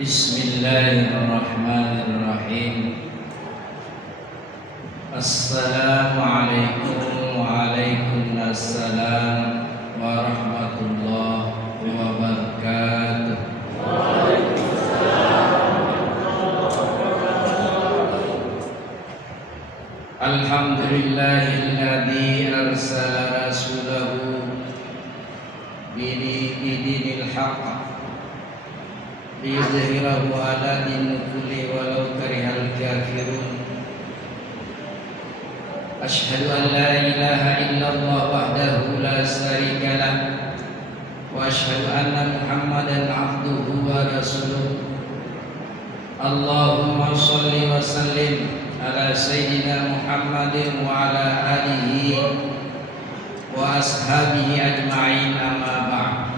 Bismillahirrahmanirrahim. Assalamualaikum waalaikumsalam warahmatullahi wabarakatuh. Alhamdulillahilladzi arsala rasulahu bidinil haqq liyudhhirahu ala dini kulli walau karihal kafirun. Asyhadu an la ilaha illallah wahdahu la syarika lah wa asyhadu anna Muhammadan abduhu wa rasuluh. Allahumma shalli wa sallim ala sayyidina Muhammadin wa ala alihi wa ashabihi ajma'in, amma ba'd.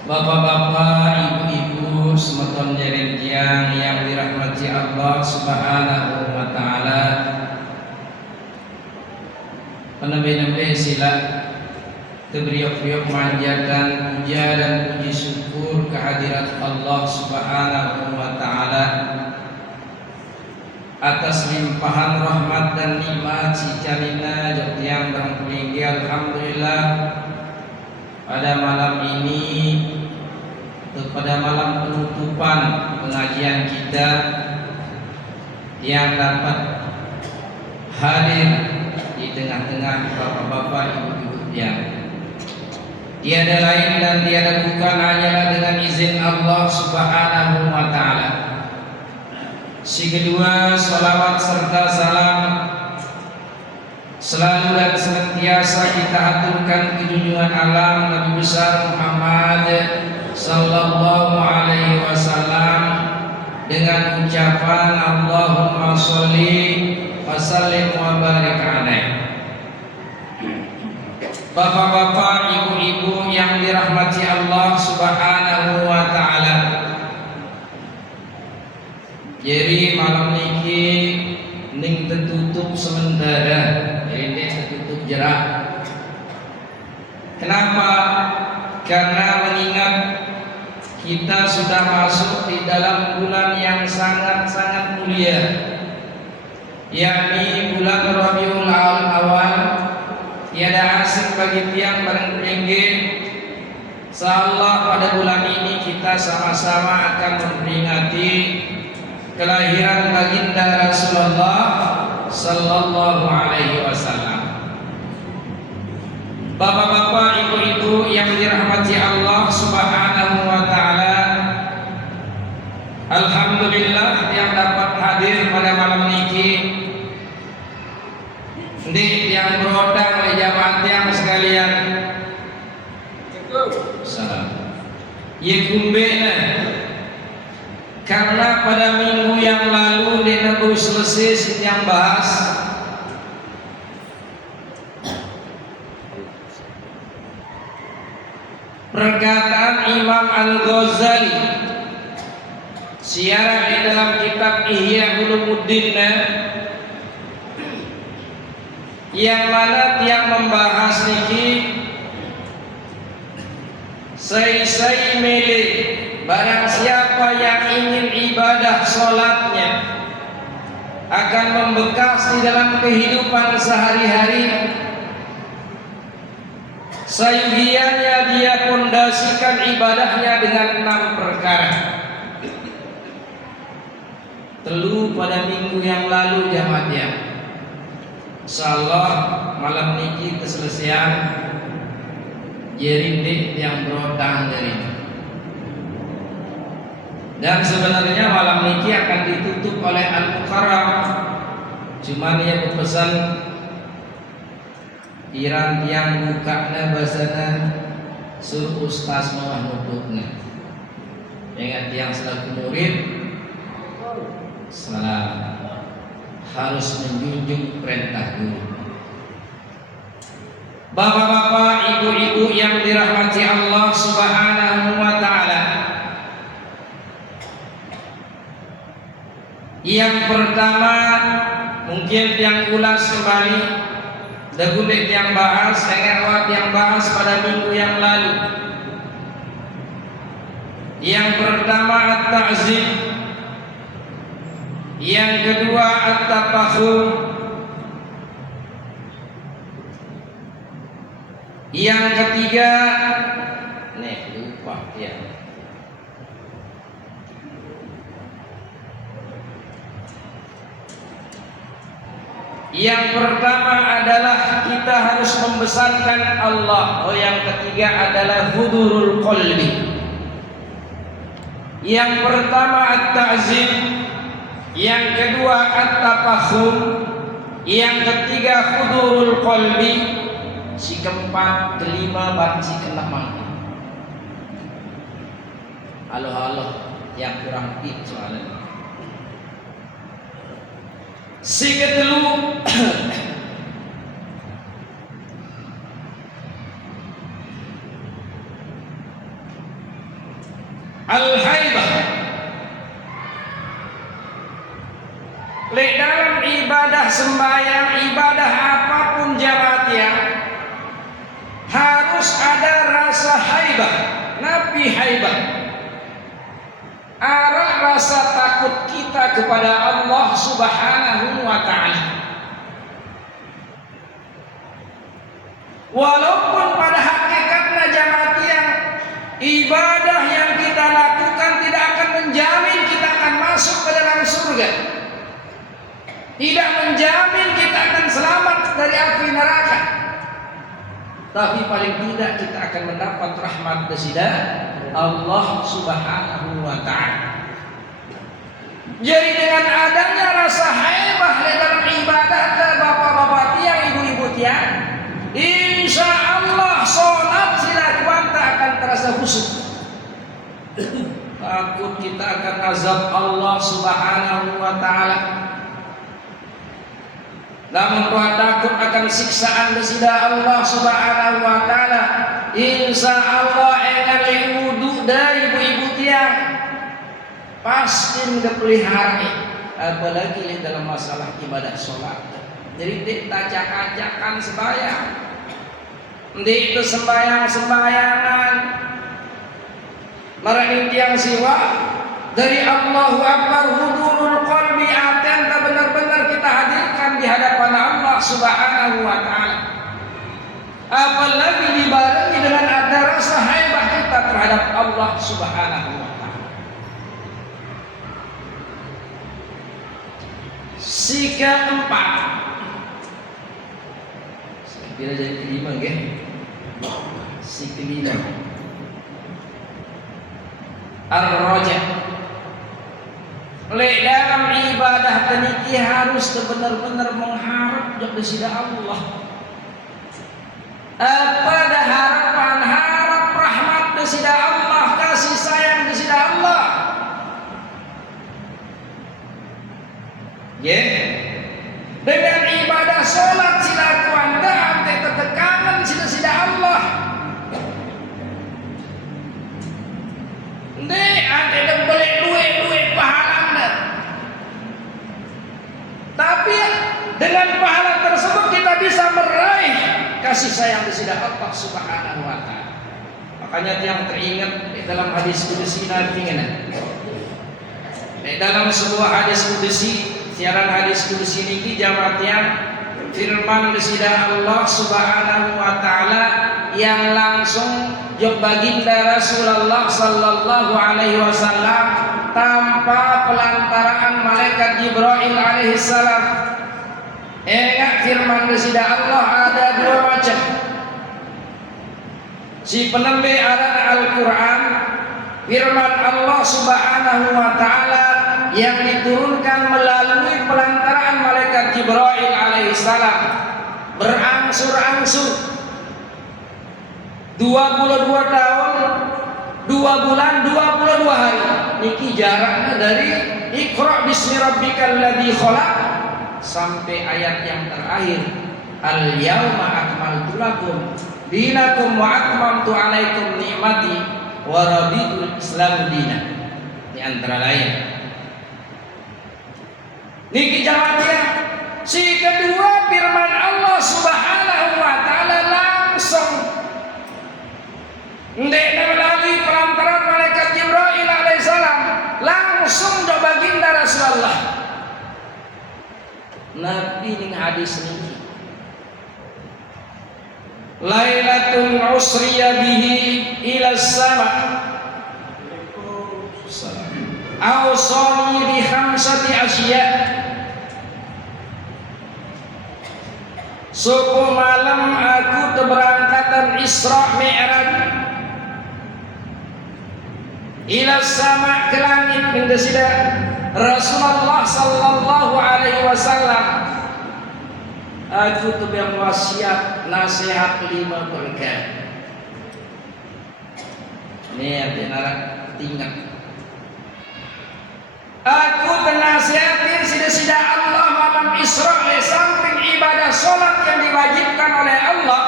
Bapak-bapak, ibu-ibu, semeton jering tiang yang dirahmati Allah Subhanahu wa taala. Penembe-nembe sila tebriok-briok manjakan puja dan puji syukur kehadirat Allah Subhanahu wa taala atas limpahan rahmat dan nikmat cikalina yang berangkuling. Alhamdulillah, pada malam ini, pada malam penutupan pengajian kita yang dapat hadir di tengah-tengah bapak-bapak, ibu-ibu yang tiada lain dan tiada bukan hanyalah dengan izin Allah Subhanahu wa taala. Si kedua, salawat serta salam selalu dan senantiasa kita aturkan ke junjungan alam Nabi besar Muhammad sallallahu alaihi wasallam dengan ucapan Allahumma sholli wa sallim wa barik alaihi. Bapak-bapak, ibu-ibu yang dirahmati Allah Subhanahu wa taala, jadi malam niki ning tertutup sementara, ini tertutup jerak. Kenapa? Karena mengingat kita sudah masuk di dalam bulan yang sangat-sangat mulia, yakni bulan Rabiul Awal. Tiada asing bagi tiang bareng penggih. Insyaallah pada bulan ini kita sama-sama akan memperingati kelahiran baginda Rasulullah sallallahu alaihi wasallam. Bapak-bapak, ibu-ibu yang dirahmati Allah Subhanahu wa taala, alhamdulillah yang dapat hadir pada malam niki di yang berodang oleh jamaah yang sekalian. Salam. Ye kumbena karena pada minggu yang lalu dia baru selesai yang bahas perkataan Imam Al-Ghazali siara di dalam kitab Ihya Ulumuddin, yang mana tiang membahas niki sai milik barang siapa yang ingin ibadah solatnya akan membekas di dalam kehidupan sehari-hari, sayuhiannya dia pondasikan ibadahnya dengan 6 perkara. Telu pada minggu yang lalu jamaahnya. Insyaallah malam niki keselesaian jerindik yang berodang dari ini. Dan sebenarnya malam niki akan ditutup oleh Al-Mukarram, cuman dia berpesan irang yang bukanya bahasana suruh ustaz mawah nutupnya. Ingat yang selaku murid salam harus menjunjung perintah guru. Bapak-bapak, ibu-ibu yang dirahmati Allah Subhanahu wa taala, yang pertama mungkin yang ulas kembali Dagulik yang bahas, Engerwat yang bahas pada minggu yang lalu. Yang pertama at-ta'zim, yang kedua at-tafakhum, yang ketiga lupa ya. Yang pertama adalah kita harus membesarkan Allah. Yang ketiga adalah hudurul qalbi. Yang pertama at-ta'zim, yang kedua at-tafakhum, yang ketiga hudurul qalbi, si keempat, kelima, baru si keenam. Halo yang kurang fit soalnya. Si ketelu al-haibah. Dalam ibadah sembahyang, ibadah apapun jamaah, harus ada rasa haibah. Nabi haibah, arah rasa takut kita kepada Allah Subhanahu wa ta'ala. Walaupun pada hakikatnya jamaah, ibadah yang kita lakukan tidak akan menjamin kita akan masuk ke dalam surga, tidak menjamin kita akan selamat dari api neraka, tapi paling tidak kita akan mendapat rahmat dari Allah Subhanahu wa ta'ala. Jadi dengan adanya rasa haibah dalam ibadah, bapak-bapak tiang, ibu-ibu tiang, insya Allah sholat silakan tak akan terasa khusyuk. Takut kita akan azab Allah Subhanahu wa ta'ala. Namun takut akan siksaan dari Allah Subhanahu wa ta'ala. Insya Allah akan wudu dari ibu-ibu tiang pasti dipelihara, apalagi dalam masalah ibadah sholat. Jadi ditajak-ajakan sembahyang, itu sembayangan marah tiang siwa dari Allahu Akbar, hudurul qalbi, aten benar-benar kita hadirkan di hadapan Allah Subhanahu wa ta'ala. Apalagi dibarengi dengan ada rasa haibah kita terhadap Allah Subhanahu wa ta'ala. Si keempat, bila jadi kelima, si kelima ar-raja. Dalam ibadah teniki harus benar-benar mengharap dari Allah. Pada harapan, harap rahmat dari Allah, kasih sayang dari Allah. Dengan ibadah sholat silakan anda tertekanan sida Allah. Ada boleh duit pahala anda. Tapi dengan pahala tersebut kita bisa meraih kasih sayang dari Allah Subhanahu wa ta'ala. Makanya yang teringat dalam hadis qudsi Nabi, dalam sebuah hadis qudsi, siaran hadis qudsi ini jamaah yang firman dari Allah Subhanahu wa ta'ala yang langsung jok baginda Rasulullah sallallahu alaihi wasallam tanpa pelantaraan malaikat Jibril alaihi salam. Firman dari Allah ada dua macam. Si penembe arana Al-Quran, firman Allah Subhanahu wa ta'ala yang diturunkan melalui pelantaraan malaikat Jibril alaihi salam, berangsur-angsur 22 tahun, 2 bulan, 22 hari. Niki jaraknya dari Iqra bismi rabbikal ladzi khalaq sampai ayat yang terakhir, al yauma akmaltu lakum dinakum wa atmamtu alaikum ni'mati wa raditul islam dinan. Di antara lain niki jamaah, si kedua firman Allah Subhanahu wa ta'ala langsung melalui pelantaran malaikat Jibril langsung do baginda Rasulullah. Nabi ning hadis niki. Lailatul usriya bihi ila sama. Awsani bi khamsati asya. Suku malam aku keberangkatan Isra Mi'raj ila sama ke langit mendesida Rasulullah sallallahu alaihi wasallam. Aku tuh yang wasiat nasihat 5 perkara. Ini artinya tinggal. Aku tenasihatin sida-sida Allah malam Isra samping ibadah solat yang diwajibkan oleh Allah.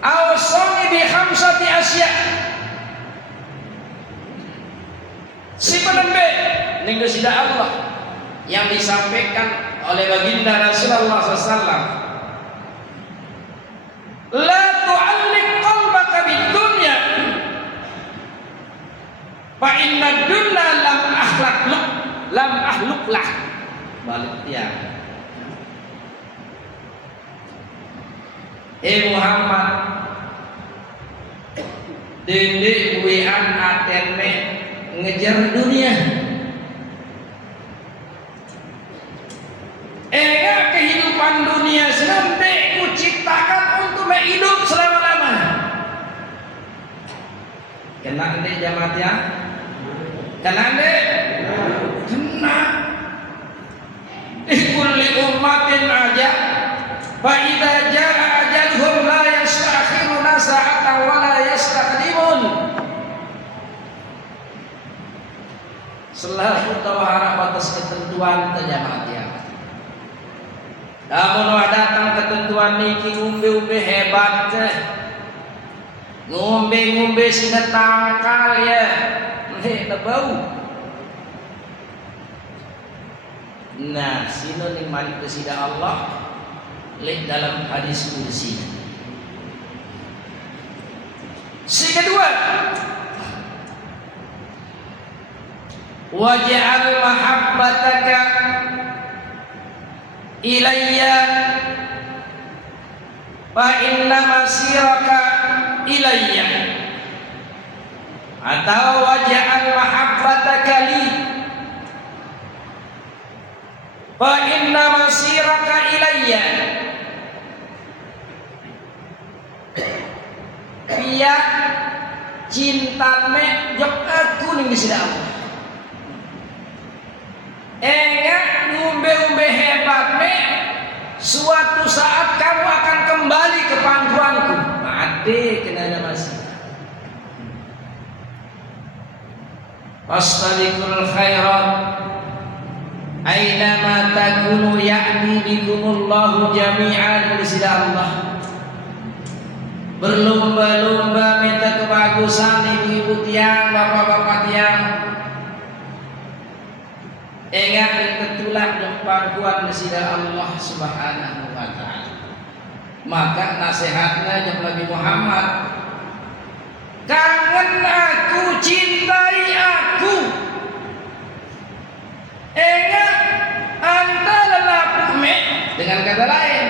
Awsani bi khamsati asya. Si penembe ning sida Allah yang disampaikan oleh baginda Rasulullah SAW. La tu'alliq qalbaka bid-dunya fa inna dunya lam ahluk lah. Balik tiang. Muhammad dende wean atene ngejar dunia. Kehidupan dunia senanti kuciptakan untuk hidup selama-lamanya. Kena ande jamaat ya? Kena ande? Kena. Kulli ummatin ajal fa idza jaa ajaluhum la yastakhiruna sa'atan wa la yastaqdimun. Selalu tawaharap atas ketentuan jamaat ya. Namun datang ketentuan niki ngombe hebat teh. Ngombe sida tangkal ya. Nek bau. Nah, sino ning mari sida Allah lek dalam hadis kursi. Si kedua, waj'al mahabbataka ilayya fa inna masiraka ilayya, atau waj'al mahabbataka li fa inna masiraka ilayya. Dia cintane jok aku ning sida Allah. Ngombe hebat me, suatu saat kamu akan kembali ke pangkuanku. Mati kenana masih. Fastabiqul khairat aina ma takunu ya'ni bikumullahu jami'an bisida Allah. Berlomba-lomba minta kebagusan ibu-ibu tiang, bapak-bapak tiang. Enggak ketulah yang pangkuan nesida Allah Subhanahu wa ta'ala. Maka nasihatnya yang Nabi Muhammad, kangen aku, cintai aku. Enggak anta lelaku me, dengan kata lain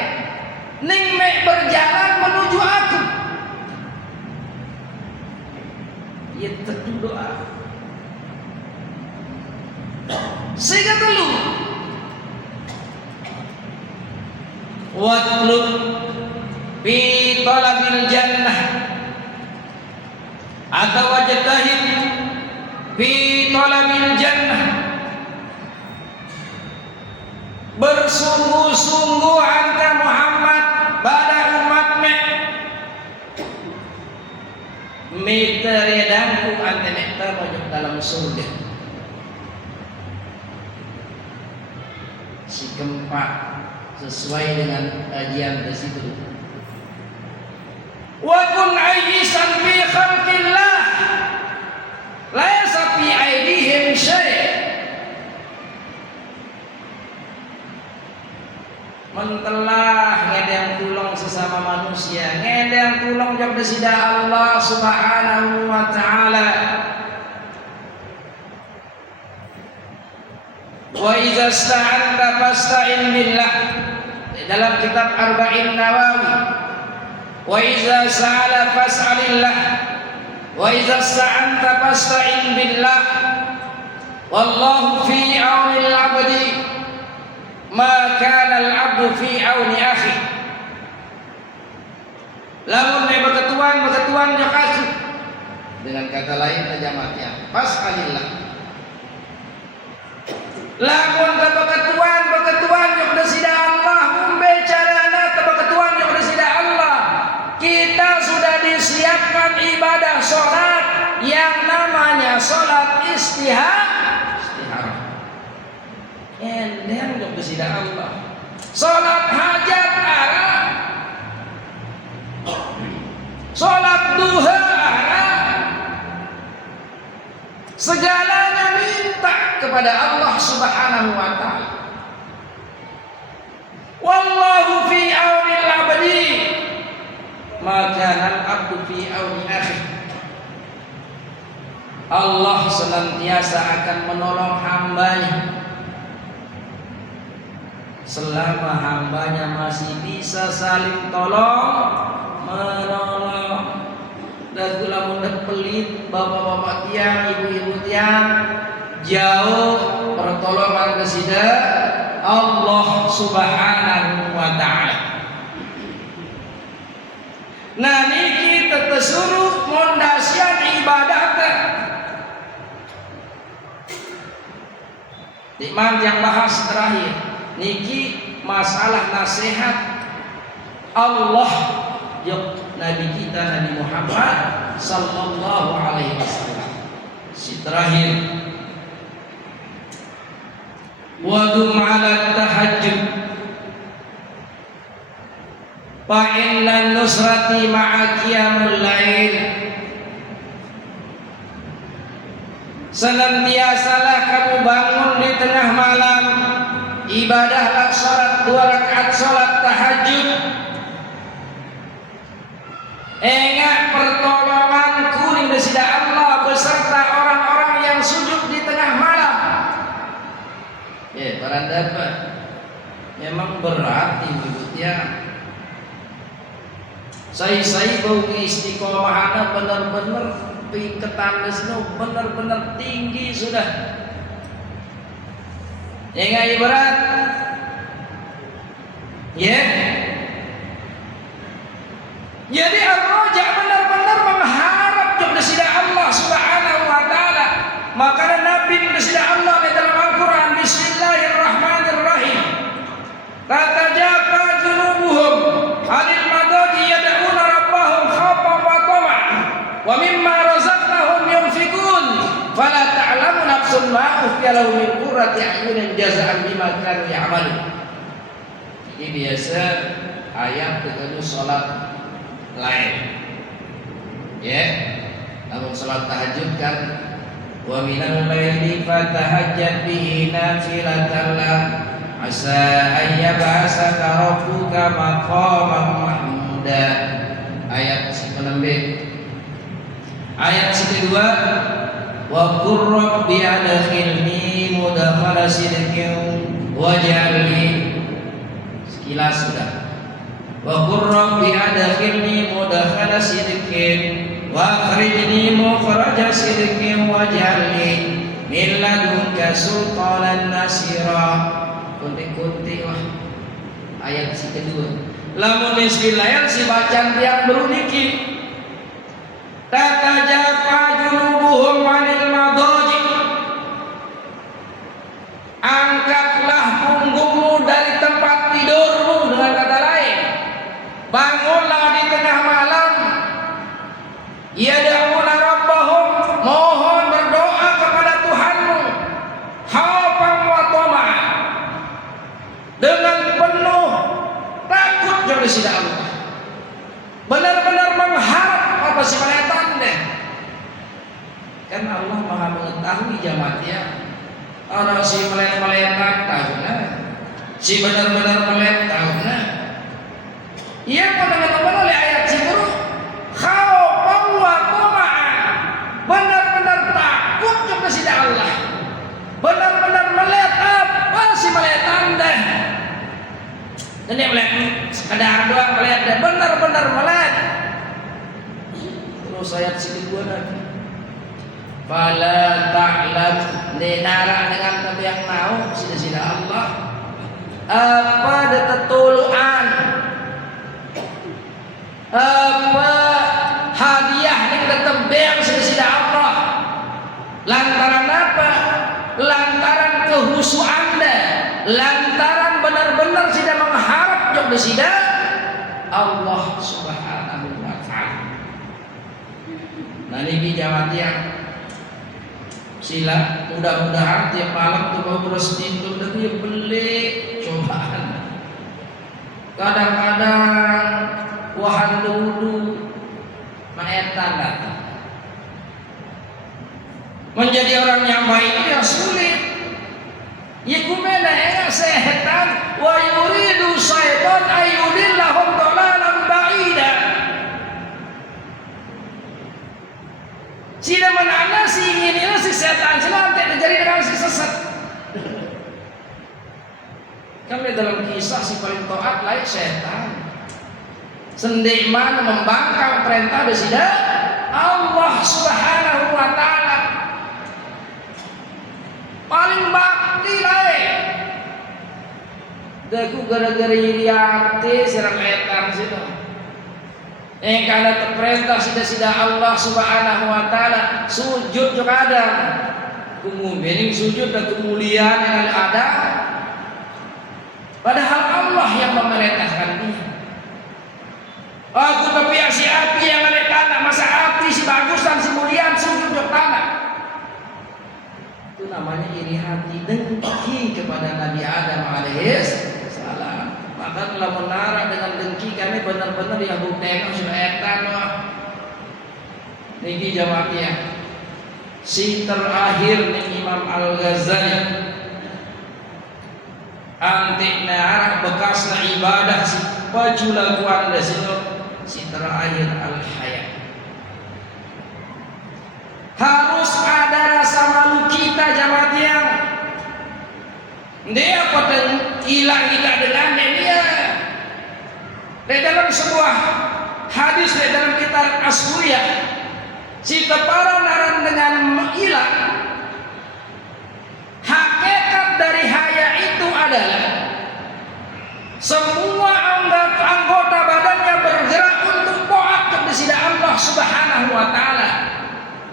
ning me berjalan menuju aku. Ia tentu doa. Sehingga dulu watlub fi talabil jannah atau wajtahid fi talabil jannah. Bersungguh-sungguh anta Muhammad pada umatnya miteredanku anta nekta masuk dalam surga. Si keempat sesuai dengan kajian di situ. Wa kun ayyisan fi khalqillah la yasfi aidihim syai'. Mentelah ngedeng tulung sesama manusia, ngedeng tulung jog desida Allah Subhanahu wa ta'ala. Wa idza sta'anta fasta'in billah. Dalam kitab Arba'in Nawawi. Wa idza sa'ala fas'alillah. Wa idza sta'anta fasta'in billah. Wallahu fi 'aunil 'abdi ma kana al-'abdu fi 'auni akhi. Lamun beketuan yo kasih. Dengan kata lain jamaknya fas'alillah. Lamun beketuan yo kesida Allah membicarana beketuan yo kesida Allah. Kita sudah disiapkan ibadah salat yang namanya salat istiharah. Endang yo kesida Allah. Salat hajat arah. Salat duha arah. Segalanya minta kepada Allah Subhanahu wa taala. Wallahu fi aunil 'abdi ma kana al-'abdu fi auni akhi. Allah senantiasa akan menolong hambanya selama hambanya masih bisa saling tolong menolong. Dan kula mundak pelit bapak-bapak tiang, ibu-ibu tiang, jauh pertolongan kesida Allah Subhanahu wa taala. Nah niki tetesuruh mondasian ibadah teh. Imam yang bahas terakhir niki masalah nasihat Allah yuk Nabi kita Nabi Muhammad sallallahu alaihi wasallam. Si terakhir wadum ala tahajjud fa inna nusrati ma'a qiyamul lail. Senantiasalah kamu bangun di tengah malam, ibadahlah salat 2 rakaat salat tahajud. Ingat pertolonganku di sisi Allah beserta orang-orang yang sujud di tengah malam. Ya, para dapat memang berat ibu ya. Saya bau istiqomahana benar-benar pingketan desno benar-benar tinggi sudah. Ingat berat. Ya. Jadi ar-raja benar-benar mengharap kepada Allah Subhanahu wa taala. Maka Nabi kepada Allah di dalam Al-Qur'an bismillahirrahmanirrahim. Tatajafa junubuhum 'anil madaji yad'una rabbahum khaufan wa tama'an wa mimma razaqnahum yunfikun fala ta'lamu nafsun ma ukhfiya lahum min qurrati a'yunin jazaa'an bima kanu ya'malun. Ini biasa ayat ketujuh salat lain ya. Namun salat tahajud kan wa minal laili fatahajjat bihi nafilatan lak asa ayyabasaka rabbuka maqaman mahmuda. Ayat ke-6. Ayat kedua wa qur rabbi adkhilni mudkhala sidqin waj'alni. Sekilas sudah. Wa qur rabbi adkhilni mudkhala sidqin wa akhrijni mukhraja sidqin waj'alni min ladunka sultanan nasira. Kunti-kunti wah. Ayat si kedua. Lamun bismillah si bacaan tiang beruniki. Tatajafa junubuhum 'anil madaji. Angkatlah punggungmu dari tempat tidurmu, dengan kata lain bangunlah di tengah malam. Yad'una rabbahum, mohon berdoa kepada Tuhanmu, khaufan wa tama'an, dengan penuh takut kepada sida Allah. Benar-benar mengharap apa sih tanda. Kan Allah Maha mengetahui jamaatnya. Orang si melihat-melihat tahu nah. Si benar-benar melihat tahu nah. Ia benar-benar oleh ayat si guru khaufan wa tama'an, benar-benar takut kepada sida Allah, benar-benar melihat Ini melihat sekadar doang melihat, benar-benar melihat. Terus ayat sini dua lagi. Fala ta'lam dinara dengan tapi yang mau sida-sida Allah apa detetuluan apa hadiah ning tetebeng sida-sida Allah lantaran apa? Lantaran kehusu Anda, lantaran benar-benar tidak mengharap jog sida Allah Subhanahu wa taala. Nah niki jawabnya sila mudah-mudahan tiap malam tuh mau terus tidur dan dia beli cobaan. Kadang-kadang wahan dulu maetan datang. Menjadi orang yang baik ya sulit. Yikumena ena setan wa yuridu syaitan ayyudillahum dhalalan ba'ida. Sila menana si ingin si setan nanti menjadi dengan si sesat. Kami dalam kisah si paling taat lain setan. Sendik mana membangkang perintah desida Allah Subhanahu wa taala. Paling bakti lain. Daku gara-gara iri hati serang etan situ. Karena terperintah sida-sida Allah Subhanahu wa taala sujud juga ada. Kemudian sujud dan kemuliaan yang ada. Padahal Allah yang memerintahkan dia. Aku tapi yang si api yang ada tanah, masa api si bagus dan si muliaan sujud di tanah. Itu namanya iri hati, dengki kepada Nabi Adam alaihissalam. Maka telah menara dengan dengki kami benar-benar ya buktikan sudah etan wah. Niki jawabnya. Si terakhir nih Imam Al-Ghazali. Antik nara bekas na ibadah si pacula kuan da si terakhir al-hayat. Harus ada rasa malu kita jamaah yang dia pada hilang kita dengan dia. Di dalam sebuah hadis di dalam kitab Aswiyah, si kepala naran dengan hilang. Hakikat dari haya itu adalah semua anggota badannya bergerak untuk taat kepada Allah Subhanahu wa taala.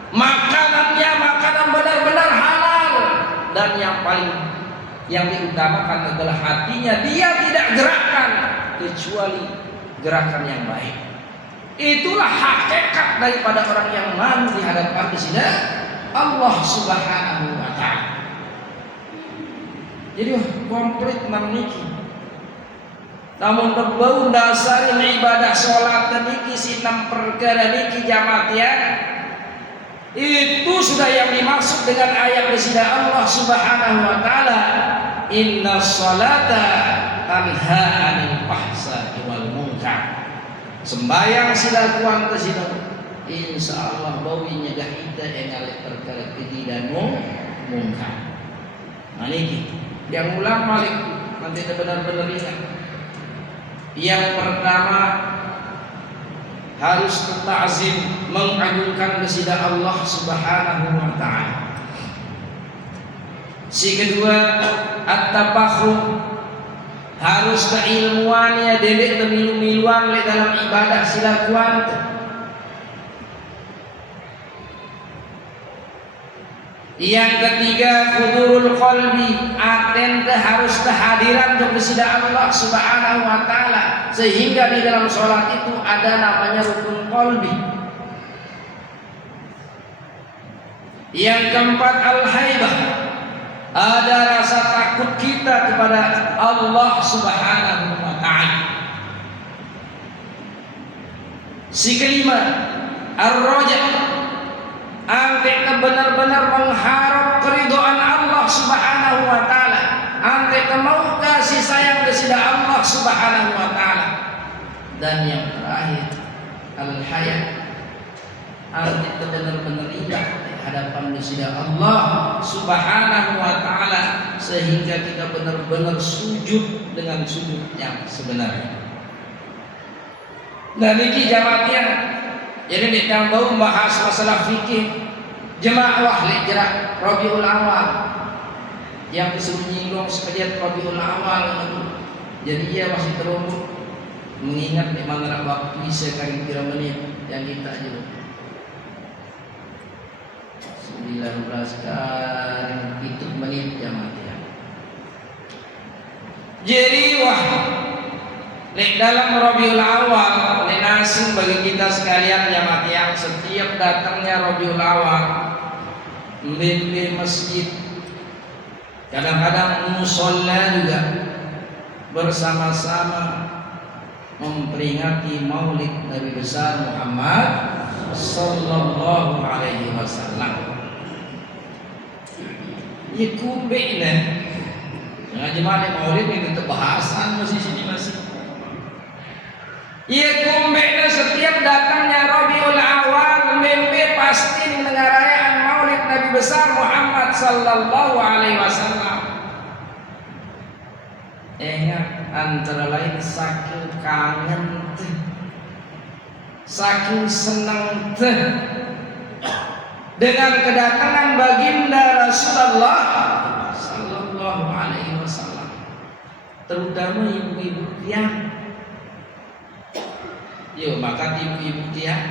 Makanannya makanan benar-benar halal dan yang diutamakan adalah hatinya dia tidak gerakkan kecuali gerakan yang baik. Itulah hakikat daripada orang yang malu di hadapan Allah Subhanahu wa taala. Jadi komplit niki. Namun berbau dasar ibadah sholat niki si 6 perkara niki jamaah ya. Itu sudah yang dimaksud dengan ayat bersida Allah Subhanahu wa taala, inna sholata tanha 'anil fahsya'i wal munkar. Sembayang sila kuang ke sini, insyaallah bawinya gahita yang alih perkara keji dan mungkar. Nah niki yang ulang malik nanti benar-benar ingat. Yang pertama harus ta'zim mengagungkan kepada Allah Subhanahu wa taala. Si kedua at-tafakhur harus keilmuannya dedek temilu-miluan le dalam ibadah silakuan. Yang ketiga hudurul qalbi, aten harus kehadiran kepada Allah Subhanahu wa taala sehingga di dalam sholat itu ada namanya rukun qalbi. Yang keempat al-haibah, ada rasa takut kita kepada Allah Subhanahu wa taala. Si kelima ar-raja, ante benar-benar mengharap keridhaan Allah Subhanahu wa taala, ante mau kasih sayang kepada Allah Subhanahu wa taala. Dan yang terakhir al-hayat, ante benar-benar indah hadapan sida Allah Subhanahu wa taala sehingga kita benar-benar sujud dengan sujud yang sebenarnya. Dan ini jamaahnya, jadi kita mau bahas masalah fikih jemaah wahli jerak Rabiul Awal yang disuruh nyinggung sekalian Rabiul Awal itu. Jadi dia masih terus mengingat di mana waktu sekarang kira menit yang kita aja 19 sekarang itu menit jamaahnya. Jadi wah dalam Rabiul Awal ini asing bagi kita sekalian jamaah yang setiap datangnya Rabiul Awal di masjid, kadang-kadang musola juga bersama-sama memperingati Maulid Nabi besar Muhammad sallallahu alaihi wasallam. Ia kumbe nih, jangan jemaah Maulid ini untuk bahasan masih sini masih. Ia kumbena setiap datangnya Rabiul Awal mimpi pasti mengarayaan Maulid Nabi besar Muhammad sallallahu alaihi wasallam. Ingat antara lain saking kangen teh, saking senang teh dengan kedatangan baginda Rasulullah sallallahu alaihi wasallam, terutama ibu-ibu yang yo maka ibu-ibu dia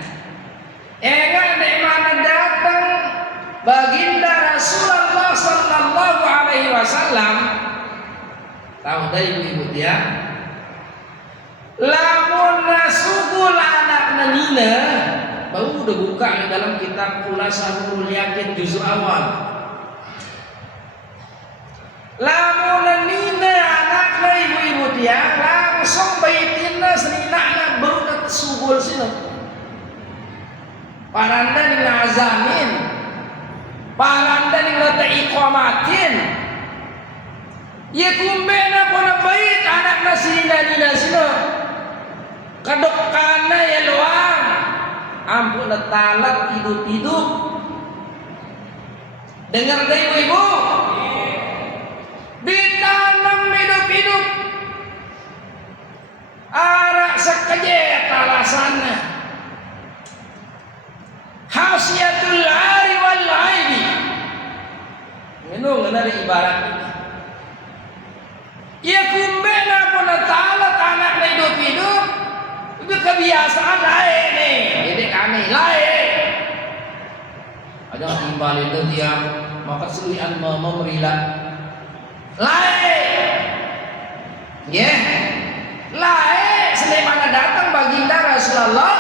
enggak di mana datang baginda Rasulullah sallallahu alaihi wasallam. Tahu dah ibu-ibu dia lamun nasugul anak nina baru udah buka di dalam kitab Khulasatul Yakin juz awal. Lamun nina anakna ibu-ibu dia langsung baitina serinakna baru sugul sini paranda ni ngazamin, paranda ni ngata iqamatin. Ya kumbena pona bait anak nasina nina sino kadok kana ya luang ampun talat hidup-hidup. Dengar deh ibu-ibu, ditanam hidup-hidup arak sekejet alasannya khasiatul ari wal aibi. Ini ngenari ibarat ini. Ya kumbena pun talat anak hidup-hidup itu kebiasaan lain nih. Jadi kami lain. Ada timbal itu dia maka sulian memerilah lain. Yeah. Lain sebagaimana datang baginda Rasulullah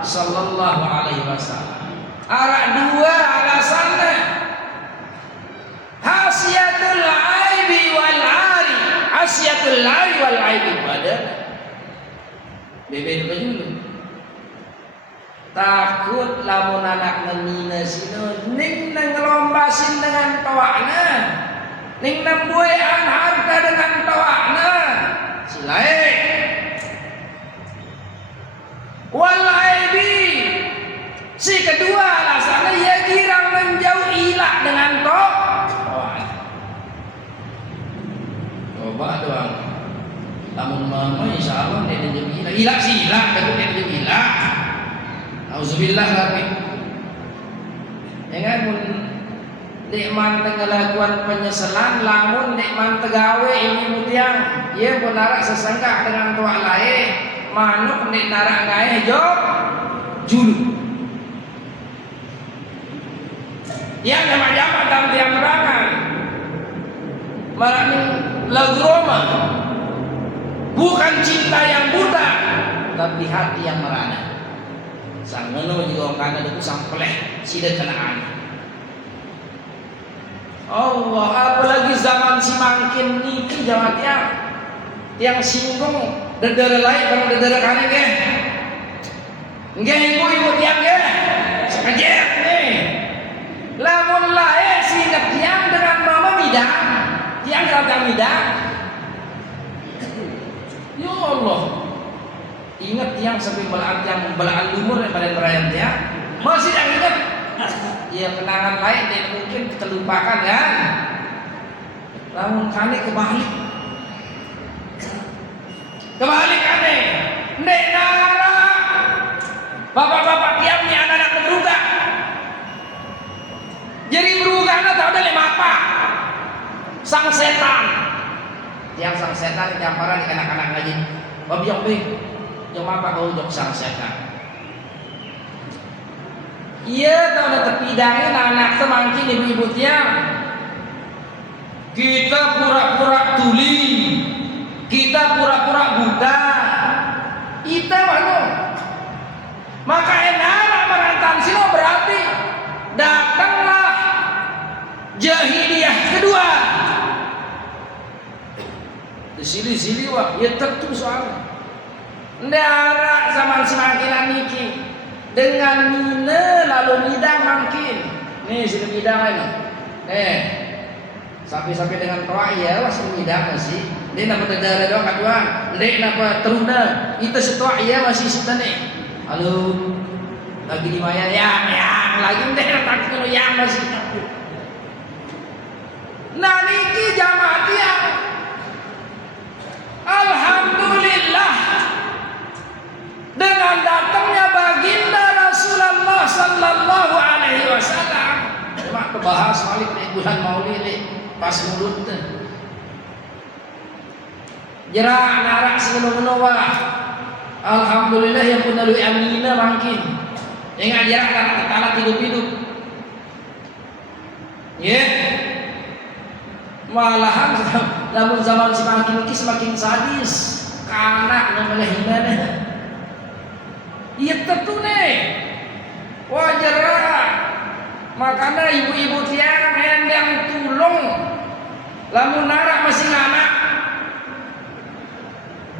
sallallahu alaihi wasallam. Arak dua alasannya hasiatul aibi wal ari, hasiatul aibi wal aibi pada bebek dulu. Takut lamun anak nina sino ning ngelombasin dengan tawakna, ning nambuean harta dengan tawakna. Silai wal aibi, si kedua alasannya ia girang menjauh ilah dengan coba doang namun mama insya Allah dia menjauh ilah, ilah sih ilah tapi dia menjauh ilah. Auzubillah tapi jangan pun nikmat ngelakuan penyesalan lamun nikmat tegawe ini mutiang ia pun narak sesengkak dengan tua lain manuk nek narak ngaeh jok julu yang jama-jama dalam tiang nerangan marani lagu Roma bukan cinta yang buta tapi hati yang merana. Sang ngono juga kana deku sang peleh sida kenaan. Allah apalagi zaman si mangkin niki jamatnya yang singgung dedere lain bang dedere kane ge. Nggih ibu-ibu tiang ge. Sekajet nih. Lamun lae singkat tiang dengan mama midang. Tiang kata midang. Ya Allah. Ingat tiang sampai belaan lumur daripada perayaan tiang. Masih yang ingat. ya kenangan lain yang mungkin terlupakan kan. Namun kali kebalik kane ndek nara bapak-bapak tiap ni anak-anak beruga jadi beruga na tahu dari apa sang setan yang sang setan camparan di anak-anak ngaji babiong be jom apa kau jok sang setan iya tahu ada terpidangin anak semangkin ibu-ibu tiang kita pura-pura tuli kita pura-pura buta kita mana maka enak merantan silo berarti datanglah jahiliyah kedua disili-sili wah ya tentu soalnya ndara zaman semangkilan niki dengan mina lalu midang mangkin nih sini midang lain sampai dengan toa ya masih midang masih dia nak berdara doang kaduan dia nak teruna itu setua ya masih setane halo lagi di maya yang lagi dia tak kena yang masih nah niki jamaah dia alhamdulillah dengan datangnya baginda Rasulullah sallallahu alaihi wasallam cuma kebahas malik di bulan Maulid pas mulut jerak narak semono wah alhamdulillah yang pun lalu amina mungkin yang ngajar kata-kata hidup-hidup ya malahan dalam zaman semakin sadis kanak namanya himana iya tentu nih wajar makanya ibu-ibu tiang yang tulung lamun narak masih anak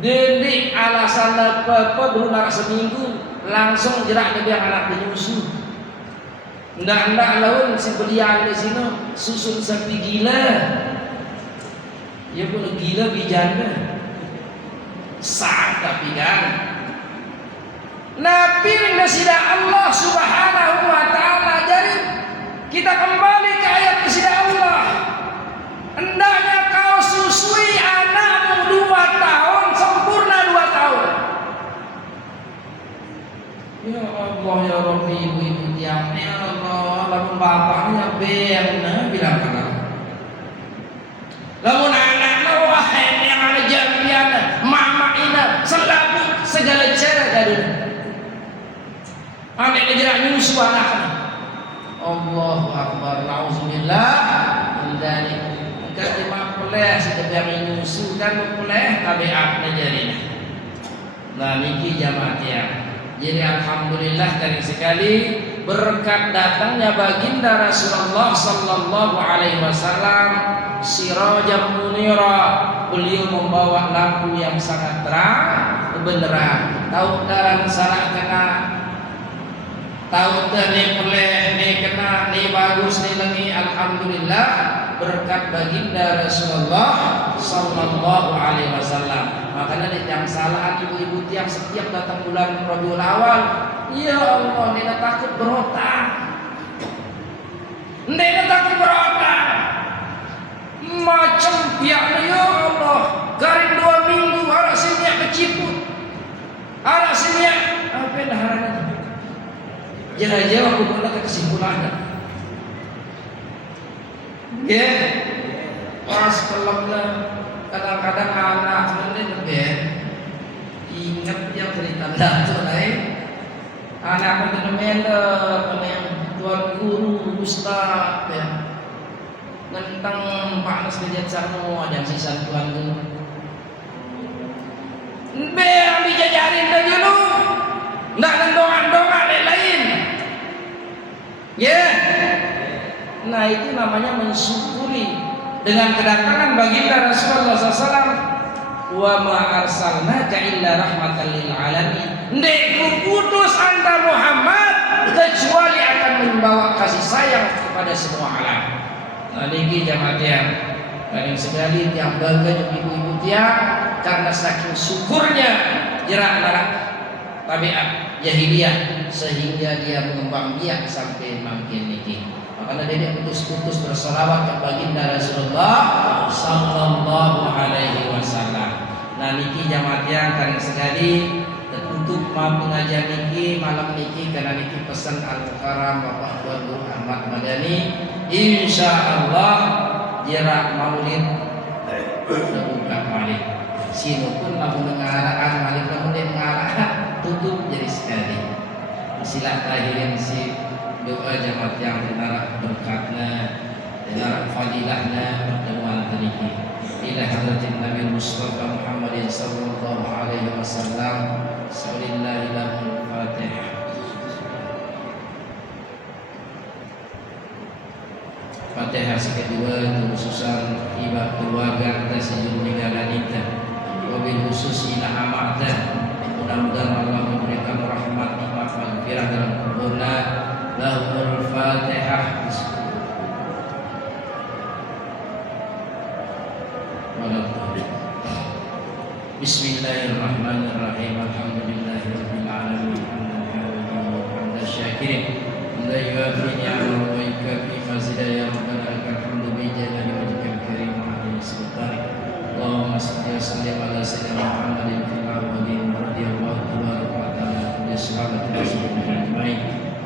Dendi alasan apa baru narak seminggu langsung jerak dia anak menyusu ndak lawan si belian di sini susun sapi gila ya pun gila bijanda sah tapi kan nabi nasida Allah subhanahu wa ta'ala jadi kita kembali ke ayat nasida Allah hendaknya kau susui anakmu 2 tahun sempurna 2 tahun ya Allah ya Rabbi ibu-ibu tiang ya Allah lamun bapaknya beana bilang kata lamun anaknya wah yang ada jambiana mama ina selalu segala cara gaduh anak ngejerak nyusu anaknya Allahu Akbar na'udzubillah min dzalik enggak dimapoleh sedang nyusu kan boleh tabiat najarina nah niki jamaah tiang jadi alhamdulillah dari sekali berkat datangnya baginda Rasulullah sallallahu alaihi wasallam sirajan munira beliau membawa lampu yang sangat terang kebenaran tahu dalam salah kena tahu ni boleh ni kena ni bagus ni lagi alhamdulillah berkat baginda Rasulullah sallallahu alaihi wasallam makanya yang salah ibu-ibu tiang setiap datang bulan Rabiul Awal ya Allah nina takut berotak nina takut berotak macam pihaknya ya Allah garing 2 minggu arah sini keciput arah sini apa yang haranya jauh-jauh aku pernah ke kesimpulannya ya pas kelemnya kadang-kadang anak ini lebih ingat yang cerita datu lain anak teman yang tuan guru ustaz ya tentang Pak Nas Bejat Sarno ada sisa tuan guru yang dijajarin dan dulu nggak ada doa-doa lain ya nah itu namanya mensyukuri dengan kedatangan baginda Rasulullah SAW wa ma arsalnaka illa rahmatan lil alamin ndek kuutus anta Muhammad kecuali akan membawa kasih sayang kepada semua alam nah niki jamaah tiang paling sekali tiang bangga ibu-ibu tiang karena saking syukurnya jerak narak tabiat jahiliyah sehingga dia mengembang biak sampai makin niki Makanya dia putus-putus bersolawat ke baginda Rasulullah sallallahu alaihi wasallam. Nah niki jamaah yang kering sekali tertutup pengajian niki malam niki karena niki pesan Al-Mukarram Bapak Tuan Guru Ahmad Madani. Insyaallah jarak maulid buka maulid. Sino pun namun mengarahkan maulid namun dia mengarahkan tutup jadi sekali. Silah tahirin si doa jamaah yang dinarak berkatna, dinarak fadilahna pertemuan niki. Ila hadratin Nabi Mustafa Muhammadin sallallahu alaihi wasallam. Bismillahirrahmanirrahim. Fatihah. Fatihah kedua khususan ibadah keluarga kita sejauh negara kita. Wabil khusus ila amatah. Mudah-mudahan Allah memberikan rahmat, nikmat, maghfirah dalam kuburna. Lahul Fatihah. Bismillahirrahmanirrahim. Alhamdulillahirabbil alamin. Hamdan syakirin. La yuafi ni'amahu wa yukafi mazidah ya rabbana lakal hamdu bi jalali wajhikal karim wa ala sultanik. Allahumma shalli wa sallim ala sayyidina Muhammadin fil awwalin radhiyallahu tabaraka wa ta'ala kulli sahabati rasulillah ajmain.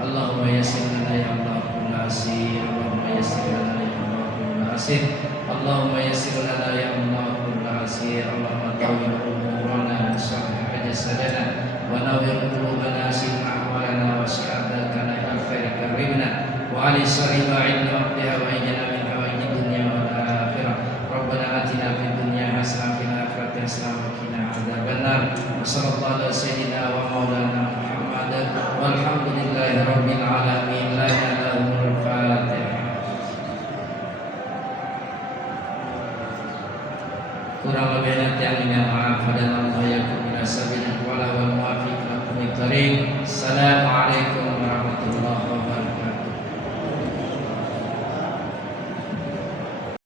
Allahumma yassir lana ya Allah kullu asir. Allahumma yassir lana ya Allah kullu asir. Allahumma yassir lana ya Allah kullu asir. Allahumma tawwil umurana sahih jasadana wa nawwir qulubana sirna ahwalana wa sa'adatana ila khairi karibna wa ali sariba inna waqtiha wa ijana min hawaiji dunya wal akhirah. Rabbana atina fid dunya hasanah wa fil akhirati hasanah wa qina adzabannar. Wa sallallahu ala sayyidina wa maulana Muhammad walhamdulillahi rabbil alamin. La ilaha illallah. Kurang lebih nanti yang minta maaf pada Allah yang sabil wala wal muwafiq lakum. Assalamualaikum warahmatullahi wabarakatuh.